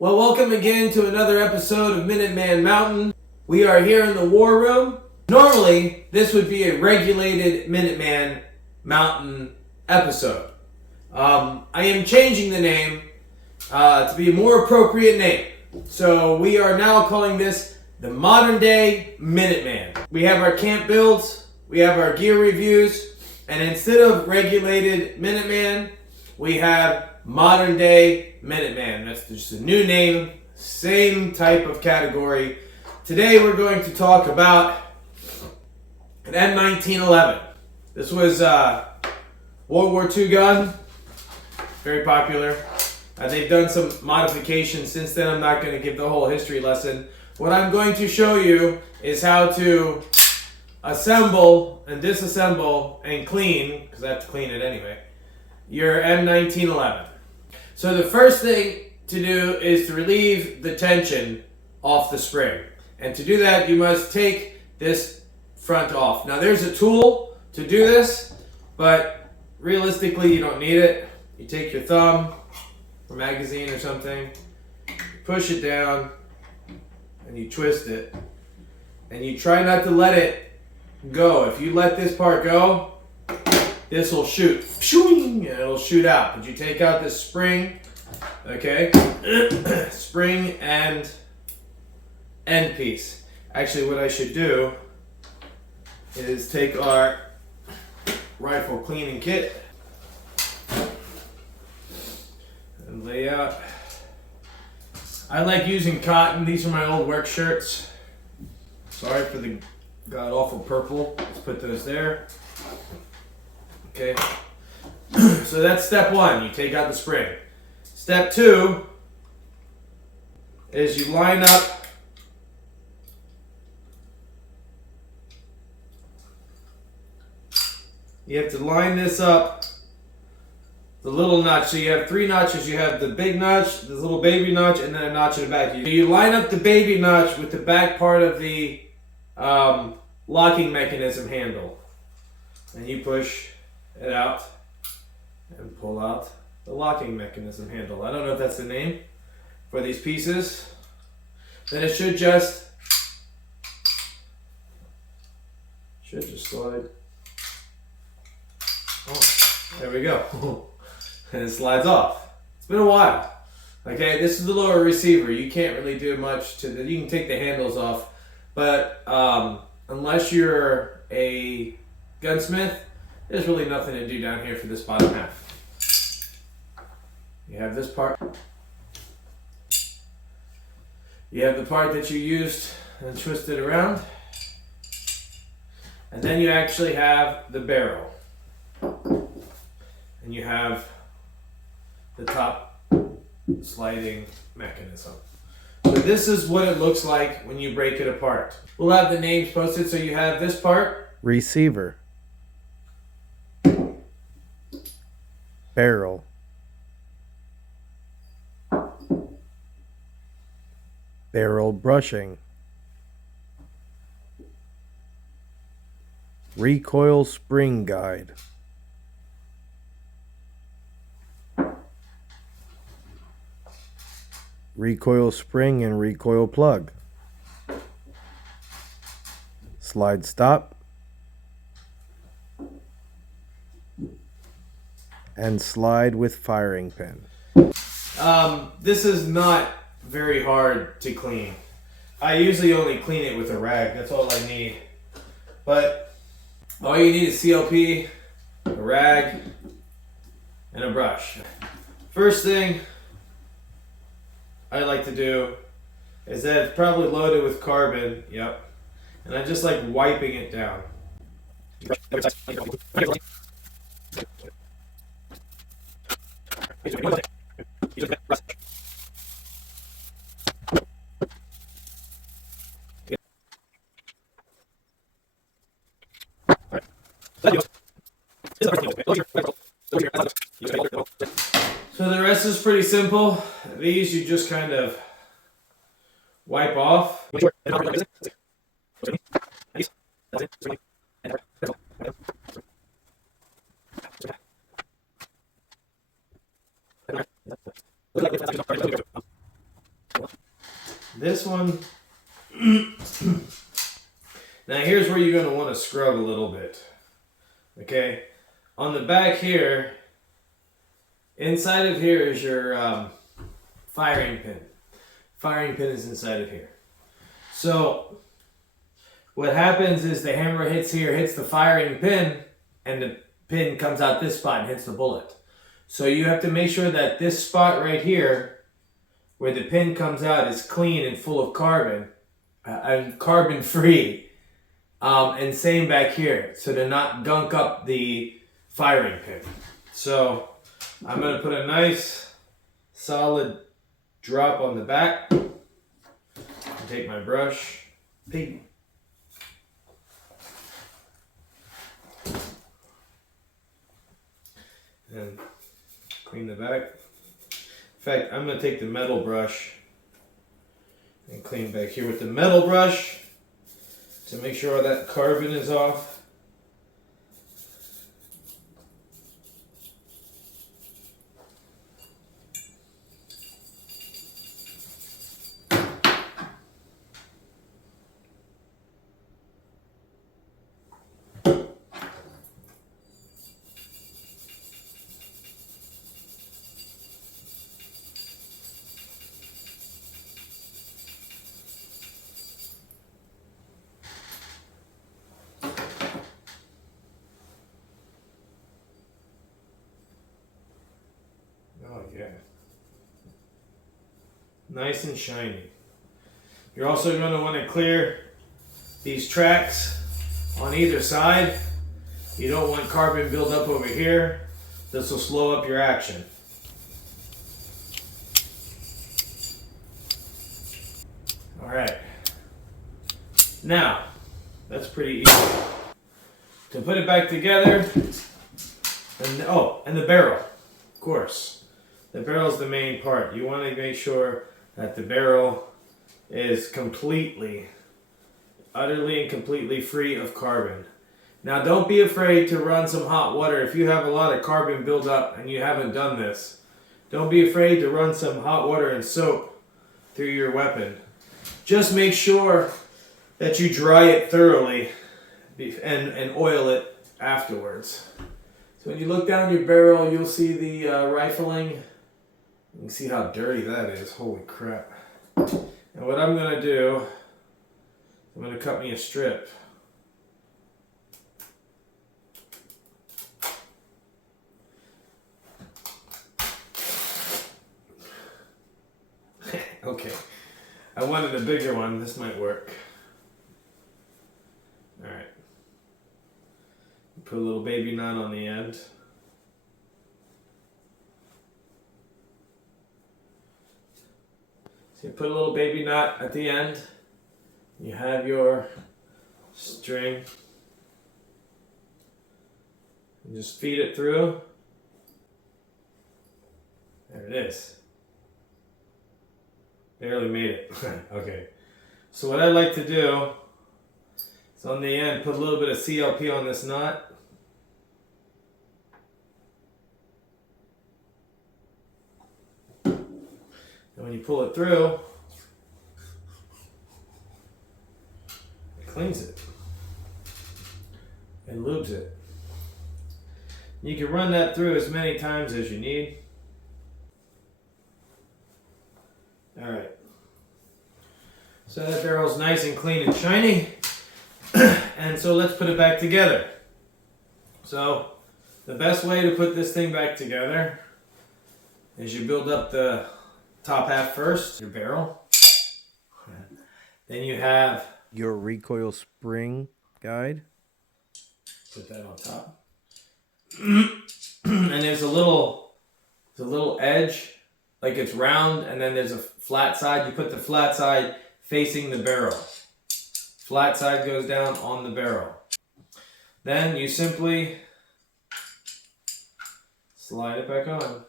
Well, welcome again to another episode of Minuteman Mountain. We are here in the war room. Normally, this would be a regulated Minuteman Mountain episode. I am changing the name to be a more appropriate name. So we are now calling this the modern day Minuteman. We have our camp builds, we have our gear reviews, and instead of regulated Minuteman, we have modern day Minuteman. That's just a new name, same type of category. Today we're going to talk about an M1911. This was a World War II gun, very popular. They've done some modifications since then. I'm not going to give the whole history lesson. What I'm going to show you is how to assemble and disassemble and clean, because I have to clean it anyway, your M1911. So the first thing to do is to relieve the tension off the spring. And to do that, you must take this front off. Now there's a tool to do this, but realistically you don't need it. You take your thumb or magazine or something, push it down, and you twist it. And you try not to let it go. If you let this part go, this will shoot. And it'll shoot out. But you take out this spring, okay? Spring and end piece. Actually, what I should do is take our rifle cleaning kit and lay out. I like using cotton. These are my old work shirts. Sorry for the god awful purple. Let's put those there. Okay. So that's step one. You take out the spring. Step two is you line up you have to line this up, the little notch. So you have three notches. You have the big notch, the little baby notch, and then a notch in the back. You line up the baby notch with the back part of the locking mechanism handle. And you push it out and pull out the locking mechanism handle. I don't know if that's the name for these pieces. Then it should just slide. Oh, there we go. And it slides off. It's been a while. Okay, this is the lower receiver. You can't really do much to the. You can take the handles off, but unless you're a gunsmith, there's really nothing to do down here for this bottom half. You have this part. You have the part that you used and twisted around. And then you actually have the barrel. And you have the top sliding mechanism. So this is what it looks like when you break it apart. We'll have the names posted. So you have this part. Receiver. Barrel. Barrel brushing. Recoil spring guide. Recoil spring and recoil plug. Slide stop. And slide with firing pin. This is not very hard to clean. I usually only clean it with a rag. That's all I need. But all you need is CLP, a rag, and a brush. First thing I like to do is that it's probably loaded with carbon. Yep. And I just like wiping it down. So the rest is pretty simple. These you just kind of wipe off. This one. Now here's where you're going to want to scrub a little bit. Okay? On the back here, inside of here is your firing pin. Firing pin is inside of here. So what happens is the hammer hits here, hits the firing pin, and the pin comes out this spot and hits the bullet. So you have to make sure that this spot right here, where the pin comes out, is clean and full of carbon, and carbon free. And same back here, so to not gunk up the firing pin. So I'm going to put a nice solid drop on the back. Take my brush, and clean the back. In fact, I'm going to take the metal brush and clean back here with the metal brush to make sure all that carbon is off. Oh yeah. Nice and shiny. You're also going to want to clear these tracks on either side. You don't want carbon buildup over here. This will slow up your action. Alright. Now, that's pretty easy. To put it back together, and the barrel, of course. The barrel is the main part. You want to make sure that the barrel is utterly and completely free of carbon. Now don't be afraid to run some hot water. If you have a lot of carbon buildup and you haven't done this, don't be afraid to run some hot water and soap through your weapon. Just make sure that you dry it thoroughly and oil it afterwards. So when you look down your barrel, you'll see the rifling. You can see how dirty that is. Holy crap. And what I'm going to do, I'm going to cut me a strip. Okay. I wanted a bigger one. This might work. Alright. Put a little baby knot on the end. So you put a little baby knot at the end. You have your string. And just feed it through. There it is. Barely made it. Okay. So what I like to do is on the end, put a little bit of CLP on this knot. And when you pull it through, it cleans it and lubes it. You can run that through as many times as you need. Alright. So that barrel's nice and clean and shiny. And so let's put it back together. So the best way to put this thing back together is you build up the top half first, your barrel. Then you have your recoil spring guide. Put that on top. And there's a little edge, like it's round, and then there's a flat side. You put the flat side facing the barrel. Flat side goes down on the barrel. Then you simply slide it back on.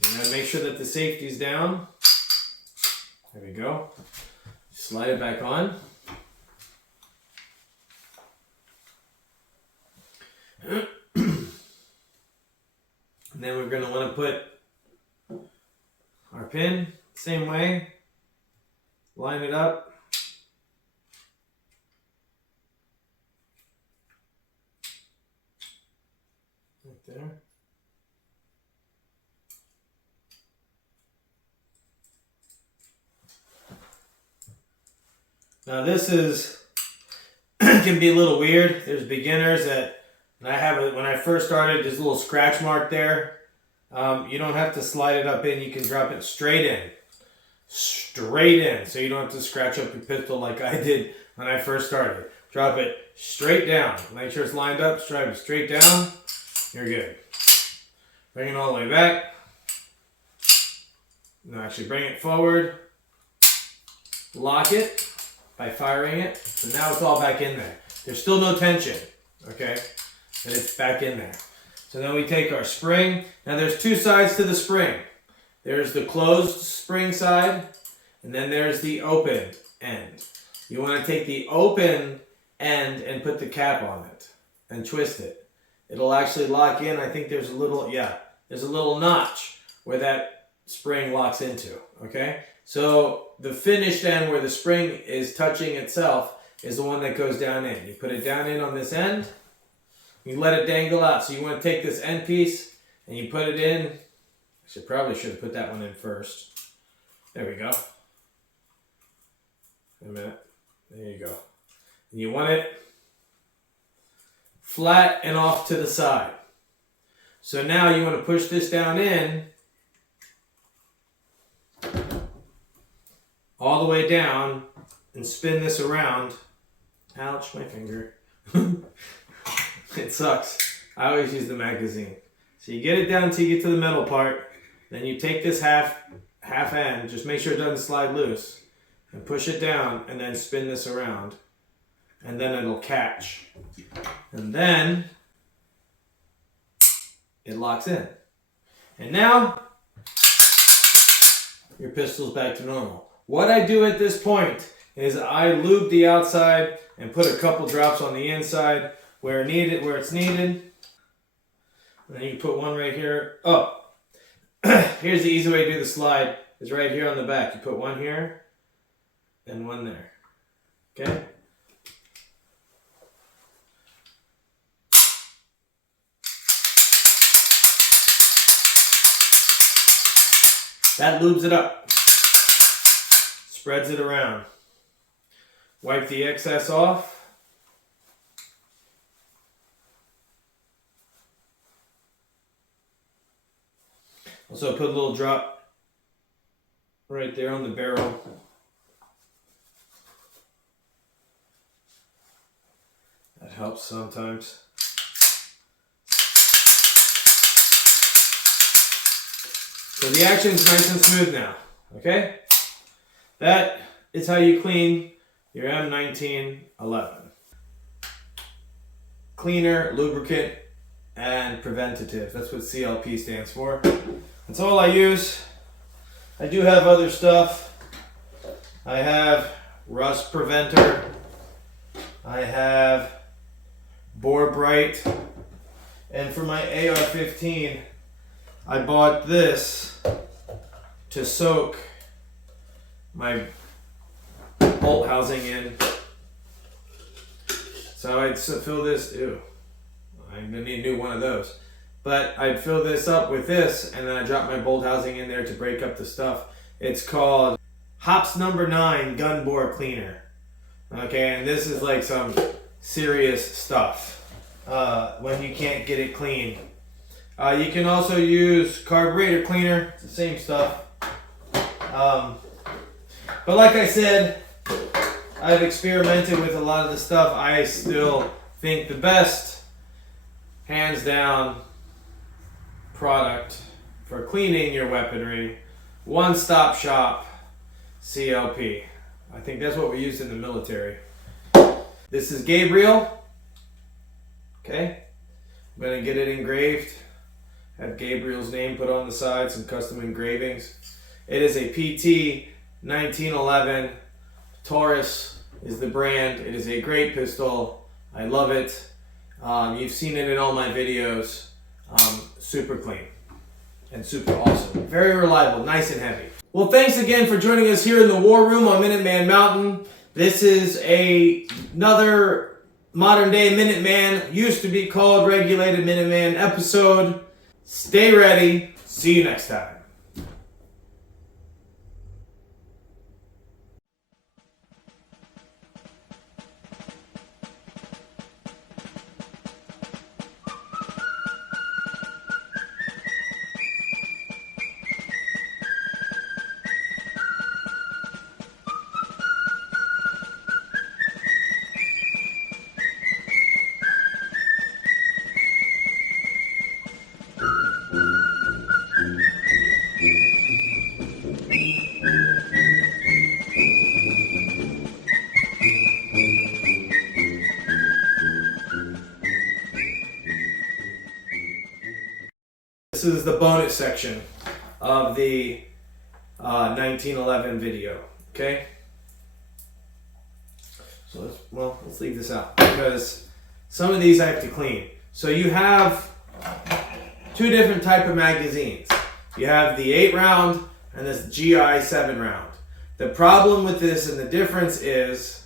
You're going to make sure that the safety's down. There we go. Slide it back on. And then we're going to want to put pin, same way. Line it up. Right there. Now this is can be a little weird. There's beginners that when I first started, there's a little scratch mark there. You don't have to slide it up in. You can drop it straight in. Straight in. So you don't have to scratch up your pistol like I did when I first started. Drop it straight down. Make sure it's lined up. Drive it straight down. You're good. Bring it all the way back. No, actually bring it forward. Lock it by firing it. So now it's all back in there. There's still no tension. Okay? And it's back in there. So then we take our spring. Now there's two sides to the spring. There's the closed spring side, and then there's the open end. You want to take the open end and put the cap on it and twist it. It'll actually lock in. I think there's a little notch where that spring locks into, okay? So the finished end where the spring is touching itself is the one that goes down in. You put it down in on this end. You let it dangle out. So you want to take this end piece and you put it in. Probably should have put that one in first. There we go. Wait a minute. There you go. And you want it flat and off to the side. So now you want to push this down in all the way down and spin this around. Ouch, my finger. It sucks. I always use the magazine. So you get it down until you get to the metal part. Then you take this half end, just make sure it doesn't slide loose, and push it down, and then spin this around. And then it'll catch. And then it locks in. And now your pistol's back to normal. What I do at this point is I lube the outside and put a couple drops on the inside where it's needed. And then you put one right here. Oh, here's the easy way to do the slide. Is right here on the back. You put one here and one there. Okay? That lubes it up. Spreads it around. Wipe the excess off. Also put a little drop right there on the barrel. That helps sometimes. So the action's nice and smooth now, okay? That is how you clean your M1911. Cleaner, lubricant, and preventative. That's what CLP stands for. That's all I use. I do have other stuff. I have rust preventer. I have Bore Bright. And for my AR-15, I bought this to soak my bolt housing in. So I'd fill this, I'm gonna need a new one of those. But I'd fill this up with this, and then I drop my bolt housing in there to break up the stuff. It's called Hops Number 9 Gun Bore Cleaner. Okay, and this is like some serious stuff when you can't get it clean. You can also use carburetor cleaner. It's the same stuff. But like I said, I've experimented with a lot of the stuff. I still think the best, hands down, product for cleaning your weaponry, one-stop shop, CLP. I think that's what we used in the military. This is Gabriel. Okay, I'm gonna get it engraved. Have Gabriel's name put on the side, some custom engravings. It is a PT 1911. Taurus is the brand. It is a great pistol. I love it. You've seen it in all my videos. Super clean and super awesome. Very reliable, nice and heavy. Well, thanks again for joining us here in the War Room on Minuteman Mountain. This is another modern day Minuteman, used to be called Regulated Minuteman episode. Stay ready. See you next time. This is the bonus section of the 1911 video, okay? So let's leave this out because some of these I have to clean. So you have two different type of magazines. You have the 8 round and this GI 7 round. The problem with this and the difference is,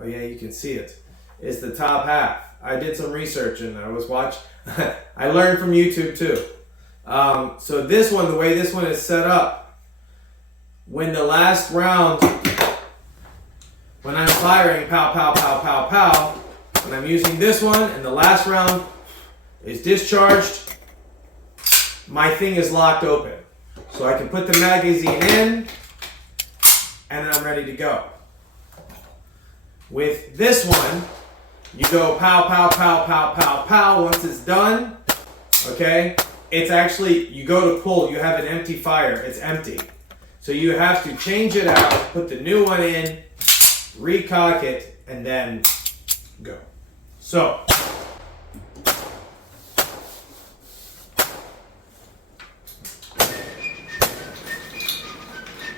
oh yeah, you can see it, is the top half. I did some research and I was watching. I learned from YouTube too. So this one, the way this one is set up, when the last round, when I'm firing, pow, pow, pow, pow, pow, when I'm using this one and the last round is discharged, my thing is locked open. So I can put the magazine in and I'm ready to go. With this one, you go pow, pow, pow, pow, pow, pow. Once it's done, okay, it's actually, you go to pull, you have an empty fire, it's empty. So you have to change it out, put the new one in, recock it, and then go. So,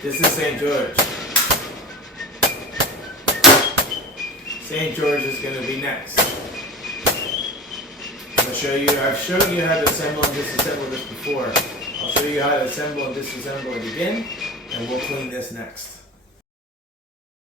this is St. George. St. George is going to be next. I've shown you how to assemble and disassemble this before. I'll show you how to assemble and disassemble it again, and we'll clean this next.